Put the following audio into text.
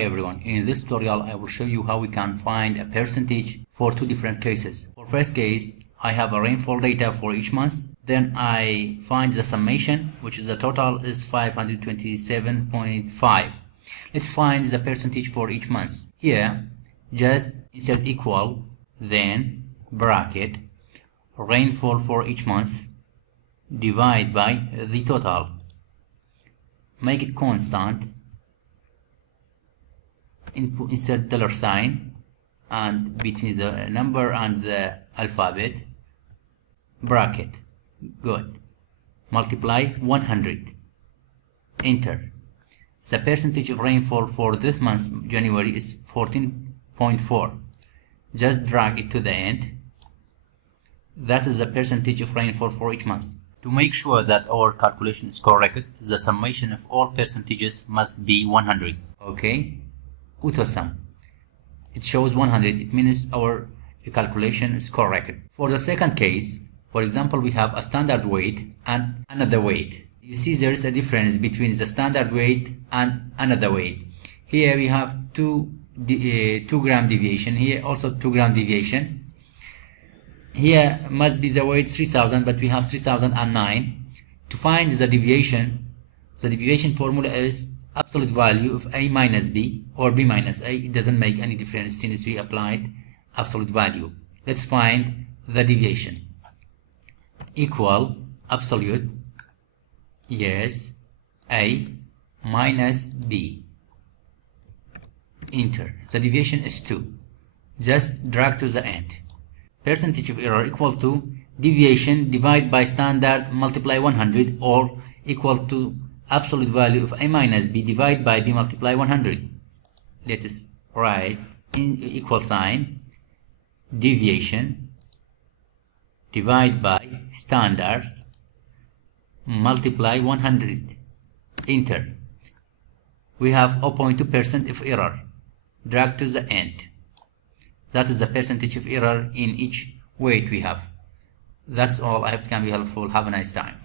Hi everyone, in this tutorial I will show you how we can find a percentage for two different cases. For first case, I have a rainfall data for each month. Then I find the summation, which is the total is 527.5. Let's find the percentage for each month. Here, just insert equal, then bracket, rainfall for each month, divide by the total. Make it constant. Insert dollar sign and between the number and the alphabet, bracket. Good. Multiply 100. Enter. The percentage of rainfall for this month, January, is 14.4. Just drag it to the end. That is the percentage of rainfall for each month. To make sure that our calculation is correct, the summation of all percentages must be 100. Okay? Auto sum. It shows 100. It means our calculation is correct. For the second case, for example, we have a standard weight and another weight. You see there is a difference between the standard weight and another weight. Here we have 2 gram deviation. Here also 2 gram deviation. Here must be the weight 3000, but we have 3009. To find the deviation formula is absolute value of a minus b or b minus a. It doesn't make any difference since we applied absolute value. Let's find the deviation. Equal absolute, yes, a minus b. Enter. The deviation is 2. Just drag to the end. Percentage of error equal to deviation divided by standard multiply 100, or equal to absolute value of a minus b divided by b multiply 100. Let us write in equal sign, deviation divided by standard multiply 100. Enter. We have 0.2% of error. Drag to the end. That is the percentage of error in each weight we have. That's all. I hope it can be helpful. Have a nice time.